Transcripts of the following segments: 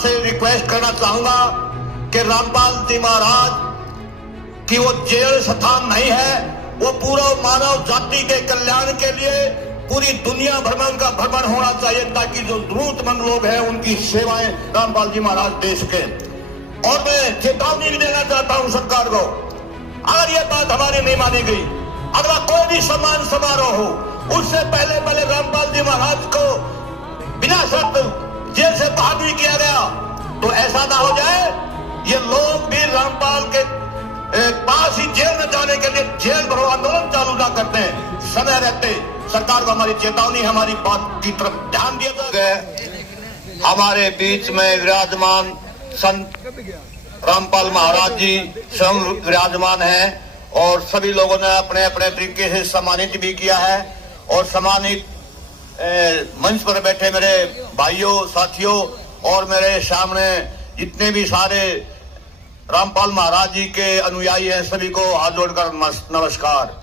से रिक्वेस्ट करना चाहूंगा कि रामपाल जी महाराज कि वो जेल स्थान नहीं है, वो पूरा मानव जाति के कल्याण के लिए पूरी दुनिया भर में उनका भ्रमण होना चाहिए, ताकि जो जरूरतमंद लोग हैं उनकी सेवाएं रामपाल जी महाराज दे सके। और मैं चेतावनी भी देना चाहता हूं सरकार को, अगर ये बात हमारी नहीं मानी गई, अगला कोई भी सम्मान समारोह हो, उससे पहले रामपाल जी महाराज को बिना शर्त जेल से बाहर भी किया गया, तो ऐसा ना हो जाए ये लोग भी रामपाल के पास ही जेल में जाने के लिए जेल भरो आंदोलन चालू ना करते हैं। समय रहते सरकार को हमारी चेतावनी, हमारी बात की तरफ ध्यान दिया जाए। हमारे बीच में विराजमान संत रामपाल महाराज जी स्वयं विराजमान हैं और सभी लोगों ने अपने अपने तरीके से सम्मानित भी किया है। और सम्मानित मंच पर बैठे मेरे भाइयों साथियों और मेरे सामने जितने भी सारे रामपाल महाराज जी के अनुयायी हैं, सभी को हाथ जोड़कर नमस्कार।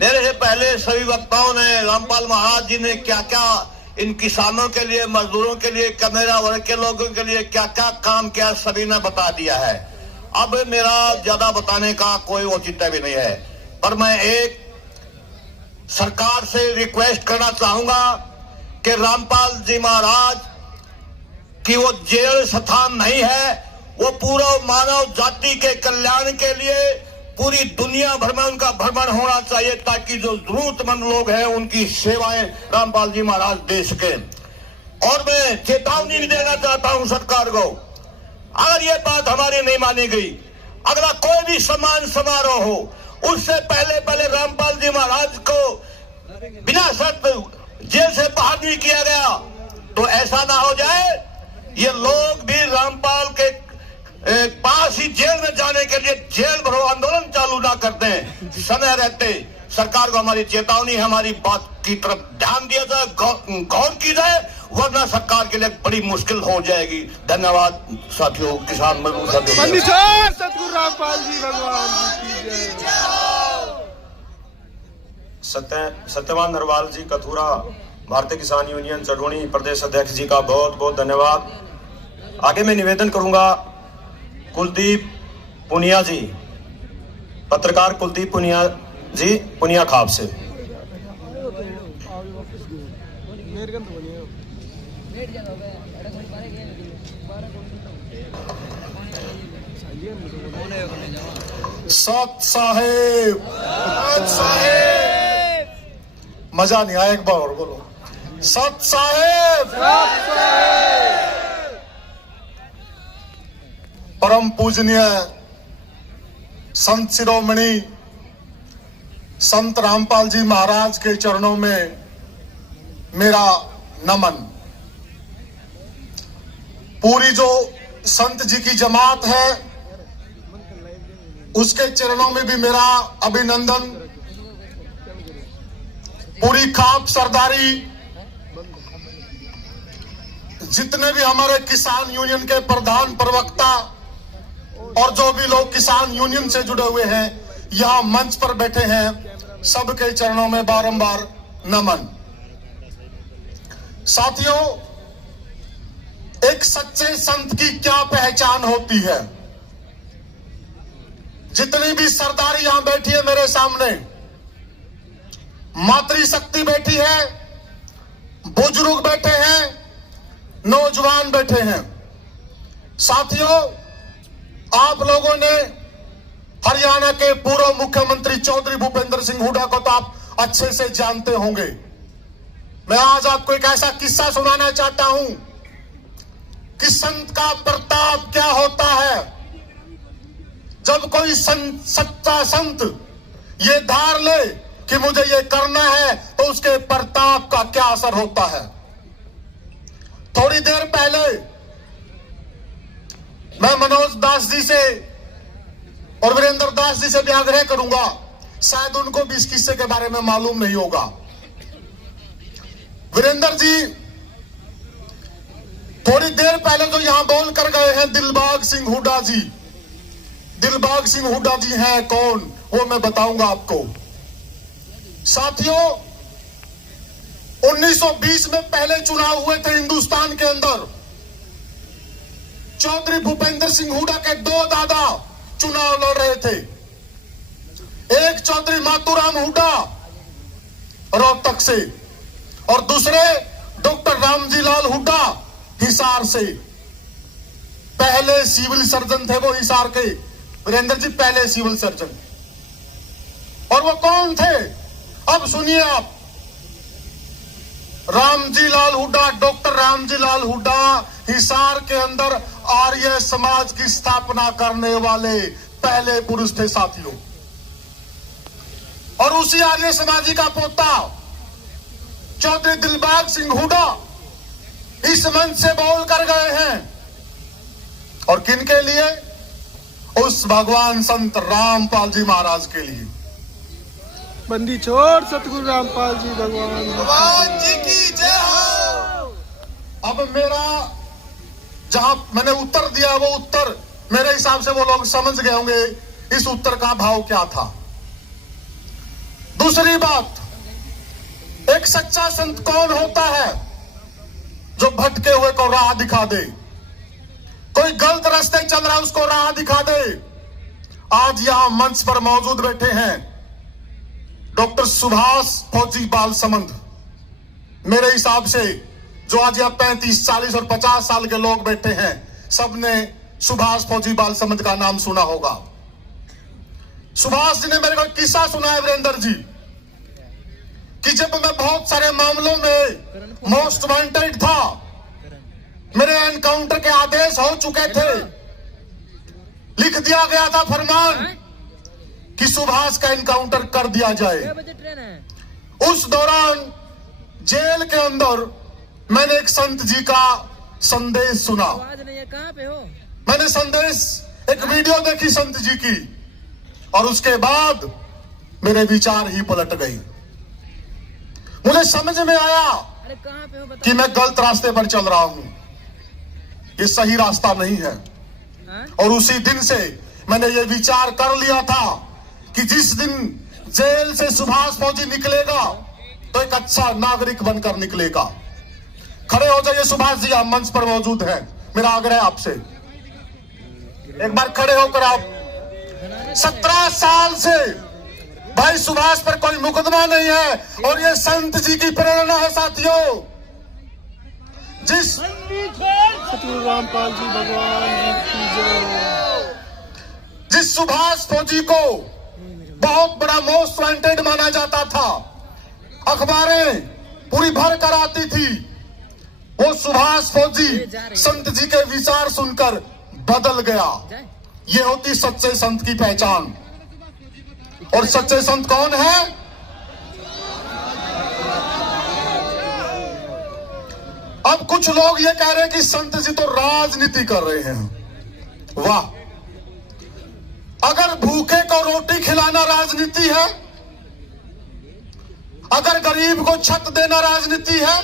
मेरे से पहले सभी वक्ताओं ने रामपाल महाराज जी ने क्या क्या इन किसानों के लिए, मजदूरों के लिए, कमेरा वर्ग के लोगों के लिए क्या क्या काम किया, सभी ने बता दिया है। अब मेरा ज्यादा बताने का कोई औचित्य भी नहीं है, पर मैं एक सरकार से रिक्वेस्ट करना चाहूंगा कि रामपाल जी महाराज कि वो जेल स्थान नहीं है, वो पूरा मानव जाति के कल्याण के लिए पूरी दुनिया भर में उनका भ्रमण होना चाहिए, ताकि जो जरूरतमंद लोग हैं उनकी सेवाएं रामपाल जी महाराज दे सके। और मैं चेतावनी भी देना चाहता हूं सरकार को, अगर ये बात हमारी नहीं मानी गई, अगला कोई भी सम्मान समारोह हो, उससे पहले रामपाल जी महाराज को बिना शर्त जेल से बाहर भी किया गया, तो ऐसा ना हो जाए ये लोग भी रामपाल के पास ही जेल में जाने के लिए जेल भरो आंदोलन चालू ना करते हैं। समय रहते सरकार को हमारी चेतावनी, हमारी बात की तरफ ध्यान दिया जाए, गौर की जाए, वरना सरकार के लिए बड़ी मुश्किल हो जाएगी। धन्यवाद साथियों, किसान मजदूर साथियों। सतगुरु रामपाल जी भगवान जी की जय। सत्यवान नरवाल जी कथूरा, भारतीय किसान यूनियन चढ़ोनी प्रदेश अध्यक्ष जी का बहुत बहुत धन्यवाद। आगे मैं निवेदन करूंगा कुलदीप पुनिया जी, पत्रकार कुलदीप पुनिया जी, पुनिया खाप से। सत साहेब, मजा नहीं आया, एक बार और बोलो सत साहेब। परम पूजनीय संत शिरोमणि संत रामपाल जी महाराज के चरणों में मेरा नमन। पूरी जो संत जी की जमात है उसके चरणों में भी मेरा अभिनंदन। पूरी खाप सरदारी, जितने भी हमारे किसान यूनियन के प्रधान प्रवक्ता और जो भी लोग किसान यूनियन से जुड़े हुए हैं यहां मंच पर बैठे हैं, सबके चरणों में बारंबार नमन। साथियों, एक सच्चे संत की क्या पहचान होती है? जितनी भी सरदारी यहां बैठी है मेरे सामने, मातृशक्ति बैठी है, बुजुर्ग बैठे हैं, नौजवान बैठे हैं। साथियों, आप लोगों ने हरियाणा के पूर्व मुख्यमंत्री चौधरी भूपेंद्र सिंह हुड्डा को तो आप अच्छे से जानते होंगे। मैं आज आपको एक ऐसा किस्सा सुनाना चाहता हूं कि संत का प्रताप क्या होता है। जब कोई सच्चा संत ये धार ले कि मुझे ये करना है, तो उसके प्रताप का क्या असर होता है। थोड़ी देर पहले मैं मनोज दास जी से और वीरेंद्र दास जी से भी आग्रह करूंगा, शायद उनको भी इस किस्से के बारे में मालूम नहीं होगा। वीरेंद्र जी थोड़ी देर पहले जो यहां बोल कर गए हैं दिलबाग सिंह हुड्डा जी, दिलबाग सिंह हुड्डा जी हैं कौन, वो मैं बताऊंगा आपको। साथियों, 1920 में पहले चुनाव हुए थे हिंदुस्तान के अंदर। चौधरी भूपेंद्र सिंह हुड्डा के दो दादा चुनाव लड़ रहे थे। एक चौधरी मातूराम हुड्डा रोहतक से और दूसरे डॉक्टर रामजी लाल हुड्डा हिसार से। पहले सिविल सर्जन थे वो हिसार के, वीरेंद्र जी पहले सिविल सर्जन। और वो कौन थे अब सुनिए आप। रामजी लाल हुड्डा, डॉक्टर रामजी लाल हुड्डा हिसार के अंदर आर्य समाज की स्थापना करने वाले पहले पुरुष थे साथियों। और उसी आर्य समाजी का पोता चौधरी दिलबाग सिंह हुड्डा इस मंच से बोल कर गए हैं। और किनके लिए? उस भगवान संत रामपाल जी महाराज के लिए। बंदी छोड़ सतगुरु रामपाल जी भगवान जी की जय हो। अब मेरा जहां मैंने उत्तर दिया वो उत्तर मेरे हिसाब से वो लोग समझ गए होंगे इस उत्तर का भाव क्या था। दूसरी बात, एक सच्चा संत कौन होता है? जो भटके हुए को राह दिखा दे, कोई गलत रास्ते चल रहा है उसको राह दिखा दे। आज यहां मंच पर मौजूद बैठे हैं डॉक्टर सुभाष फौजी बालसमंद। मेरे हिसाब से जो आज यहाँ 35, 40 और 50 साल के लोग बैठे हैं, सबने सुभाष फौजी बालसमंद का नाम सुना होगा। सुभाष जी ने मेरे को किस्सा सुना है वीरेंद्र जी, कि जब मैं बहुत सारे मामलों में मोस्ट वांटेड था, मेरे एनकाउंटर के आदेश हो चुके थे, लिख दिया गया था फरमान कि सुभाष का एनकाउंटर कर दिया जाए। उस दौरान जेल के अंदर मैंने एक संत जी का संदेश सुना। कहां पे हो? मैंने संदेश एक वीडियो देखी संत जी की और उसके बाद मेरे विचार ही पलट गई। मुझे समझ में आया कि मैं गलत रास्ते पर चल रहा हूं, ये सही रास्ता नहीं है। और उसी दिन से मैंने ये विचार कर लिया था कि जिस दिन जेल से सुभाष फौजी निकलेगा तो एक अच्छा नागरिक बनकर निकलेगा। खड़े हो जाइए सुभाष जी, आप मंच पर मौजूद हैं, मेरा आग्रह है आपसे एक बार खड़े होकर आप। 17 साल से भाई सुभाष पर कोई मुकदमा नहीं है और ये संत जी की प्रेरणा है साथियों। सतगुरु रामपाल जी भगवान की जय। जिस सुभाष फौजी को बहुत बड़ा मोस्ट वांटेड माना जाता था, अखबारें पूरी भर कर आती थी, वो सुभाष फौजी संत जी के विचार सुनकर बदल गया। ये होती सच्चे संत की पहचान। और सच्चे संत कौन है? अब कुछ लोग ये कह रहे हैं कि संत जी तो राजनीति कर रहे हैं। वाह, अगर भूखे को रोटी खिलाना राजनीति है, अगर गरीब को छत देना राजनीति है,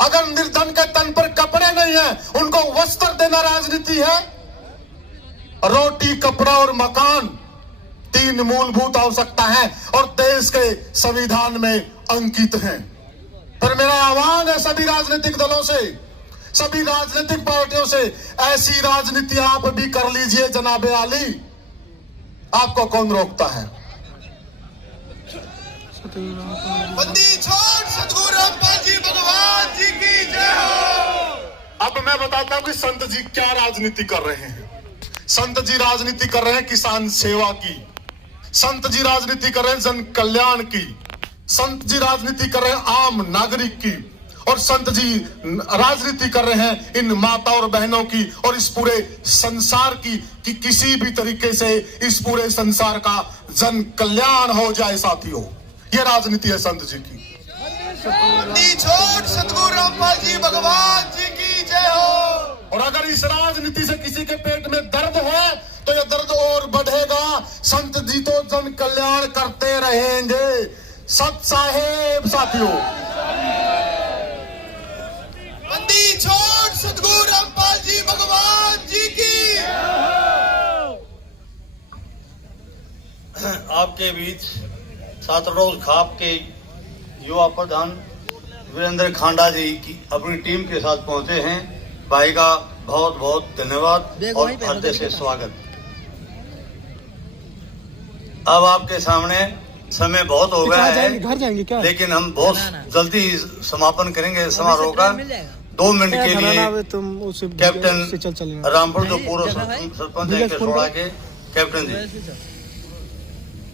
अगर निर्धन के तन पर कपड़े नहीं है उनको वस्त्र देना राजनीति है, रोटी, कपड़ा और मकान 3 मूलभूत आवश्यकता है और देश के संविधान में अंकित हैं। पर मेरा आह्वान है सभी राजनीतिक दलों से, सभी राजनीतिक पार्टियों से, ऐसी राजनीति आप भी कर लीजिए जनाबे आली, आपको कौन रोकता है? बंदी छोड़ सतगुरु रामपाल जी भगवान जी की जय हो। अब मैं बताता हूं कि संत जी क्या राजनीति कर रहे हैं। संत जी राजनीति कर रहे हैं किसान सेवा की, संत जी राजनीति कर रहे हैं जन कल्याण की, संत जी राजनीति कर रहे हैं आम नागरिक की, और संत जी राजनीति कर रहे हैं इन माता और बहनों की और इस पूरे संसार की, कि किसी भी तरीके से इस पूरे संसार का जन कल्याण हो जाए साथियों। ये राजनीति है संत जी की। छोड़ सतगुरु रामपाल जी भगवान जी की जय हो। और अगर इस राजनीति से किसी के पेट में दर्द है तो यह दर्द और बढ़ेगा। संत जी तो जन कल्याण करते रहेंगे। सत साहेब साथियों, बंदी छोड़ सतगुरु रामपाल जी भगवान जी की। आपके बीच सातरोज खाप के युवा प्रधान वीरेंद्र खांडा जी की अपनी टीम के साथ पहुंचे हैं। भाई का बहुत बहुत धन्यवाद और हृदय से स्वागत। अब आपके सामने समय बहुत हो गया है, घर जाएंगे क्या? लेकिन हम बहुत जल्दी समापन करेंगे समारोह का। 2 मिनट के लिए तुम उसे कैप्टन रामपुर जो पूर्व सरपंच है केसोड़ा के कैप्टन जी।